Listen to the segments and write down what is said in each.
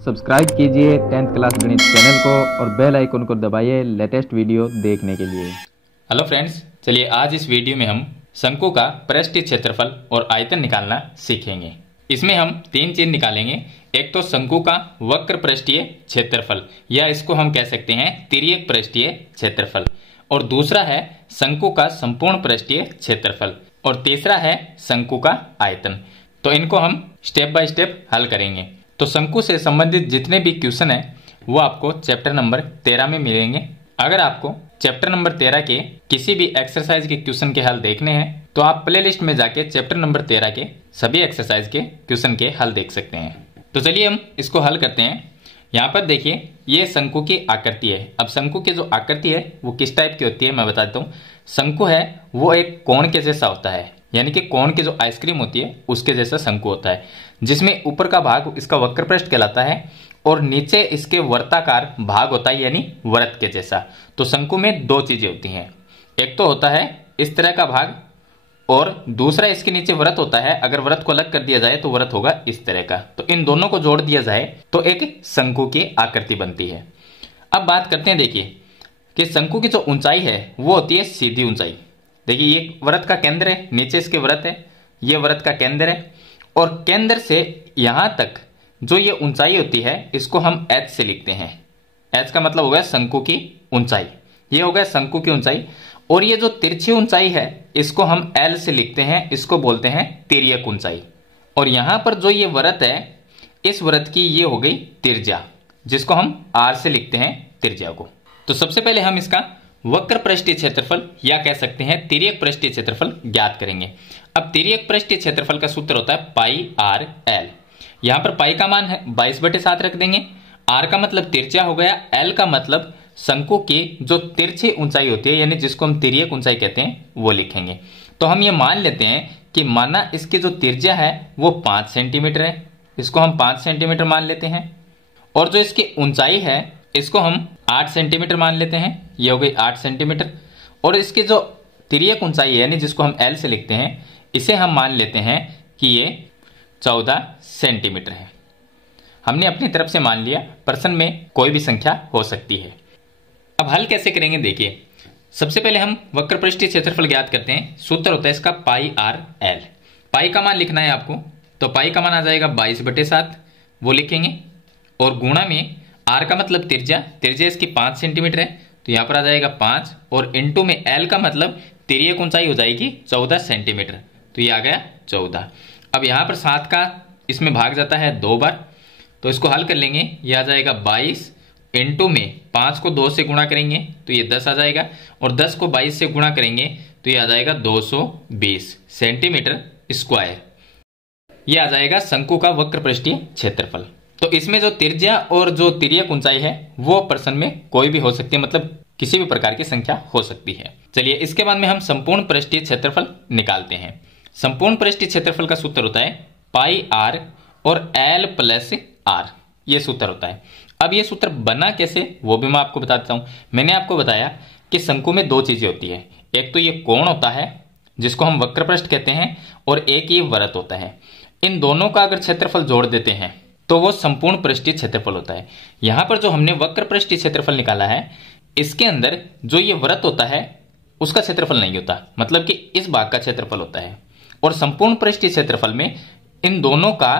Subscribe कीजिए 10th class गणित channel को और बेल आइकन को दबाइए लेटेस्ट वीडियो देखने के लिए। हेलो फ्रेंड्स, चलिए आज इस वीडियो में हम शंकु का पृष्ठीय क्षेत्रफल और आयतन निकालना सीखेंगे। इसमें हम तीन चीज निकालेंगे। एक तो शंकु का वक्र पृष्ठीय क्षेत्रफल या इसको हम कह सकते हैं तिर्यक पृष्ठीय क्षेत्रफल, और दूसरा है शंकु का संपूर्ण पृष्ठीय क्षेत्रफल, और तीसरा है शंकु का आयतन। तो इनको हम स्टेप बाय स्टेप हल करेंगे। तो शंकु से संबंधित जितने भी क्वेश्चन है वो आपको चैप्टर नंबर 13 में मिलेंगे। अगर आपको चैप्टर नंबर 13 के किसी भी एक्सरसाइज के क्वेश्चन के हल देखने हैं तो आप प्लेलिस्ट में जाके चैप्टर नंबर 13 के सभी एक्सरसाइज के क्वेश्चन के हल देख सकते हैं। तो चलिए हम इसको हल करते हैं। यहाँ पर देखिए, ये शंकु की आकृति है। अब शंकु की जो आकृति है वो किस टाइप की होती है मैं बता देता हूँ। शंकु है वो एक कोण के जैसा होता है, यानी कि कोण की जो आइसक्रीम होती है उसके जैसा शंकु होता है, जिसमें ऊपर का भाग इसका वक्र पृष्ठ कहलाता है और नीचे इसके वर्ताकार भाग होता है, यानी वृत्त के जैसा। तो शंकु में दो चीजें होती हैं, एक तो होता है इस तरह का भाग और दूसरा इसके नीचे वृत्त होता है। अगर वृत्त को अलग कर दिया जाए तो वृत्त होगा इस तरह का। तो इन दोनों को जोड़ दिया जाए तो एक शंकु की आकृति बनती है। अब बात करते हैं, देखिए कि शंकु की जो ऊंचाई है वो होती है सीधी ऊंचाई। देखिए ये वृत्त का केंद्र है, नीचे इसके वृत्त है, ये वृत्त का केंद्र है, और केंद्र से यहां तक जो ये ऊंचाई होती है इसको हम h से लिखते हैं। h का मतलब हो गया शंकु की ऊंचाई, ये हो गया शंकु की ऊंचाई। और ये जो तिरछी ऊंचाई है इसको हम l से लिखते हैं, इसको बोलते हैं तिर्यक ऊंचाई। और यहां पर जो ये वृत्त है इस वृत्त की ये हो गई त्रिज्या, जिसको हम r से लिखते हैं त्रिज्या को। तो सबसे पहले हम इसका वक्र पृष्ठीय क्षेत्रफल या कह सकते हैं तिर्यक पृष्ठीय क्षेत्रफल ज्ञात करेंगे। अब तिर्यक पृष्ठीय क्षेत्रफल का सूत्र होता है पाई आर एल। यहां पर पाई का मान है 22/7 रख देंगे, आर का मतलब तिरछा हो गया, एल का मतलब शंकु की जो तिरछी ऊंचाई होती है, यानी जिसको हम तिर्यक ऊंचाई कहते हैं, वो लिखेंगे। तो हम ये मान लेते हैं कि माना इसकी जो त्रिज्या है वो 5 सेंटीमीटर है, इसको हम 5 सेंटीमीटर मान लेते हैं, और जो इसकी ऊंचाई है इसको हम 8 सेंटीमीटर मान लेते हैं, ये हो गई 8 सेंटीमीटर। और इसकी जो तिर्यक ऊंचाई है, यानी जिसको हम एल से लिखते हैं, इसे हम मान लेते हैं कि ये 14 सेंटीमीटर है। हमने अपनी तरफ से मान लिया, प्रश्न में कोई भी संख्या हो सकती है। अब हल कैसे करेंगे, देखिए सबसे पहले हम वक्र पृष्ठीय क्षेत्रफल ज्ञात करते हैं। सूत्र होता है इसका पाई आर एल। पाई का मान लिखना है आपको, तो पाई का मान आ जाएगा 22/7, वो लिखेंगे, और गुणा में आर का मतलब त्रिज्या, त्रिज्या इसकी 5 सेंटीमीटर है, तो यहां पर आ जाएगा 5, और इंटू में एल का मतलब तिर्यक ऊंचाई हो जाएगी 14 सेंटीमीटर, तो ये आ गया 14। अब यहां पर 7 का इसमें भाग जाता है 2 बार, तो इसको हल कर लेंगे, ये आ जाएगा 22, इंटू में 5 को 2 से गुणा करेंगे तो ये 10 आ जाएगा, और 10 को 22 से गुणा करेंगे तो ये आ जाएगा 220 सेंटीमीटर स्क्वायर। ये आ जाएगा शंकु का वक्र पृष्ठीय क्षेत्रफल। तो इसमें जो त्रिज्या और जो तिर्यक ऊंचाई है वो प्रश्न में कोई भी हो सकती है, मतलब किसी भी प्रकार की संख्या हो सकती है। चलिए इसके बाद में हम संपूर्ण पृष्ठीय क्षेत्रफल निकालते हैं। संपूर्ण पृष्ठीय क्षेत्रफल का सूत्र होता है पाई आर और एल प्लस आर, ये सूत्र होता है। अब ये सूत्र बना कैसे वो भी मैं आपको बताता हूं। मैंने आपको बताया कि शंकु में दो चीजें होती है, एक तो ये कोण होता है जिसको हम वक्र पृष्ठ कहते हैं, और एक ये वृत्त होता है। इन दोनों का अगर क्षेत्रफल जोड़ देते हैं तो वो संपूर्ण पृष्ठीय क्षेत्रफल होता है। यहां पर जो हमने वक्र पृष्ठीय क्षेत्रफल निकाला है इसके अंदर जो ये वृत्त होता है उसका क्षेत्रफल नहीं होता, मतलब कि इस भाग का क्षेत्रफल होता है, और संपूर्ण पृष्ठीय क्षेत्रफल में इन दोनों का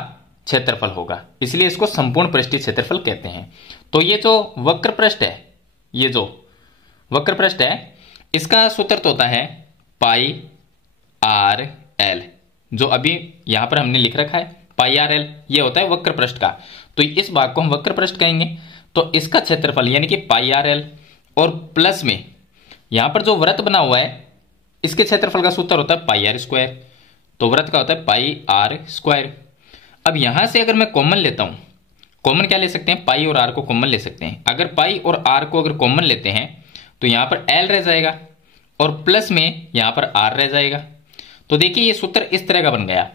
क्षेत्रफल होगा, इसलिए इसको संपूर्ण पृष्ठीय क्षेत्रफल कहते हैं। तो ये जो वक्र पृष्ठ है, ये जो वक्र पृष्ठ है इसका सूत्र तो होता है पाई आर एल, जो अभी यहां पर हमने लिख रखा है पाई आर एल, ये होता है वक्र पृष्ठ का। तो इस भाग को हम वक्र पृष्ठ कहेंगे, तो इसका क्षेत्रफल यानी कि पाई आर एल, और प्लस में यहां पर जो वृत्त बना हुआ है इसके क्षेत्रफल का सूत्र होता है पाई आर स्क्वायर, तो वृत्त का होता है पाई आर स्क्वायर। अब यहां से अगर मैं कॉमन लेता हूं, कॉमन क्या ले सकते हैं, पाई और आर को कॉमन ले सकते हैं। अगर पाई और आर को अगर कॉमन लेते हैं तो यहां पर एल रह जाएगा और प्लस में यहां पर आर रह जाएगा। तो देखिए ये सूत्र इस तरह का बन गया,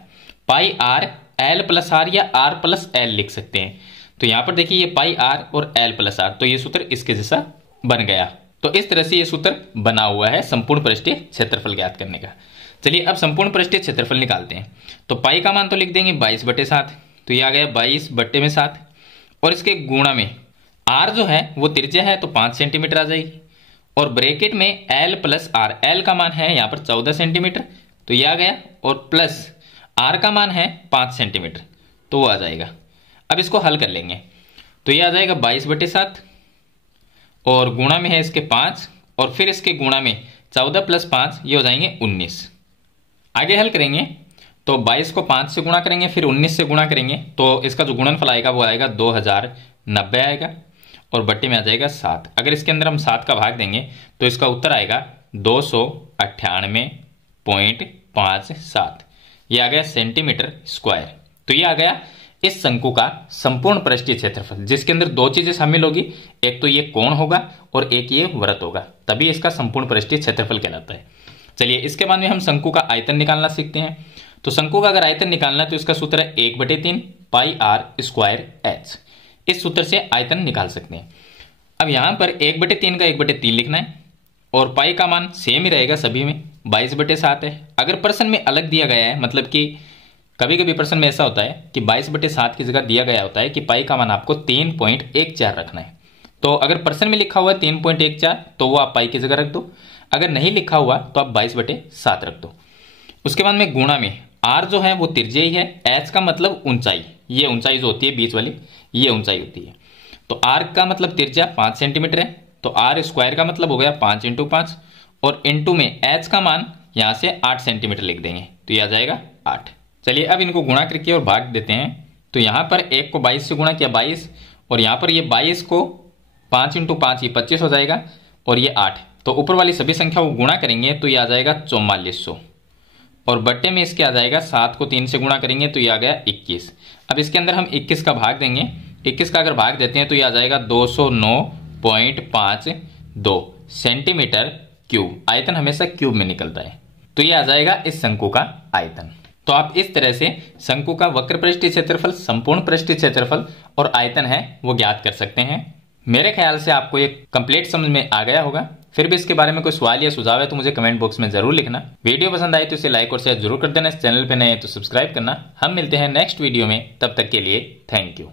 पाई आर एल प्लस आर या आर प्लस एल लिख सकते हैं। तो यहां पर देखिए ये पाई आर और एल प्लस आर, तो ये सूत्र इसके जैसा बन गया। तो इस तरह से ये सूत्र बना हुआ है संपूर्ण पृष्ठीय क्षेत्रफल ज्ञात करने का। चलिए अब संपूर्ण पृष्ठीय क्षेत्रफल निकालते हैं। तो पाई का मान तो लिख देंगे 22/7, तो ये आ गया 22/7, और इसके गुणा में आर जो है वो त्रिज्या है तो 5 सेंटीमीटर आ जाएगी, और ब्रैकेट में एल प्लस आर, एल का मान है यहाँ पर 14 सेंटीमीटर तो ये आ गया, और प्लस आर का मान है 5 सेंटीमीटर तो वो आ जाएगा। अब इसको हल कर लेंगे तो ये आ जाएगा 22/7, और गुणा में है इसके 5, और फिर इसके गुणा में 14 + 5 ये हो जाएंगे 19। आगे हल करेंगे तो 22 को 5 से गुणा करेंगे, फिर 19 से गुणा करेंगे तो इसका जो गुणनफल आएगा वो आएगा 2090 आएगा, और बट्टे में आ जाएगा 7। अगर इसके अंदर हम 7 का भाग देंगे तो इसका उत्तर आएगा 298.57, ये आ गया सेंटीमीटर स्क्वायर। तो ये आ गया इस शंकु का संपूर्ण पृष्ठीय क्षेत्रफल, जिसके अंदर दो चीजें शामिल होगी, एक तो ये कोण होगा और एक ये वृत्त होगा, तभी इसका संपूर्ण पृष्ठीय क्षेत्रफल कहलाता है। चलिए इसके बाद में हम शंकु का आयतन निकालना सीखते हैं। तो शंकु का अगर आयतन निकालना है तो इसका सूत्र है 1/3 πr²h। इस सूत्र से आयतन निकाल सकते हैं। अब यहां पर 1/3 का 1/3 लिखना है, और पाई का मान सेम ही रहेगा सभी में, 22/7 है। अगर प्रश्न में अलग दिया गया है, मतलब कि कभी कभी प्रश्न में ऐसा होता है कि 22/7 की जगह दिया गया होता है कि पाई का मान आपको 3.14 रखना है, तो अगर प्रश्न में लिखा हुआ है 3.14 तो वो आप पाई की जगह रख दो, अगर नहीं लिखा हुआ तो आप 22/7 रख दो। उसके बाद में गुणा में आर जो है वो त्रिज्या ही है, एच का मतलब ऊंचाई, ये ऊंचाई जो होती है बीच वाली ये ऊंचाई होती है, तो आर का मतलब त्रिज्या 5 सेंटीमीटर है, तो आर स्क्वायर का मतलब हो गया 5 × 5, और इंटू में एच का मान यहां से 8 सेंटीमीटर लिख देंगे तो यह आ जाएगा 8। चलिए अब इनको गुणा करके और भाग देते हैं। तो यहां पर 1 को 22 से गुणा किया 22, और यहां पर ये 22 को 5 × 5 ये 25 हो जाएगा, और ये 8, तो ऊपर वाली सभी संख्या को गुणा करेंगे तो ये आ जाएगा 4400, और बट्टे में इसके आ जाएगा 7 को 3 से गुणा करेंगे तो ये आ गया 21। अब इसके अंदर हम 21 का भाग देंगे, 21 का अगर भाग देते हैं तो ये आ जाएगा 209.52 सेंटीमीटर क्यूब। आयतन हमेशा क्यूब में निकलता है, तो ये आ जाएगा इस शंकु का आयतन। तो आप इस तरह से शंकु का वक्र पृष्ठीय क्षेत्रफल, संपूर्ण पृष्ठीय क्षेत्रफल और आयतन है वो ज्ञात कर सकते हैं। मेरे ख्याल से आपको ये कंप्लीट समझ में आ गया होगा। फिर भी इसके बारे में कोई सवाल या सुझाव है तो मुझे कमेंट बॉक्स में जरूर लिखना। वीडियो पसंद आए तो इसे लाइक और शेयर जरूर कर देना। इस चैनल पे नए हैं तो सब्सक्राइब करना। हम मिलते हैं नेक्स्ट वीडियो में, तब तक के लिए थैंक यू।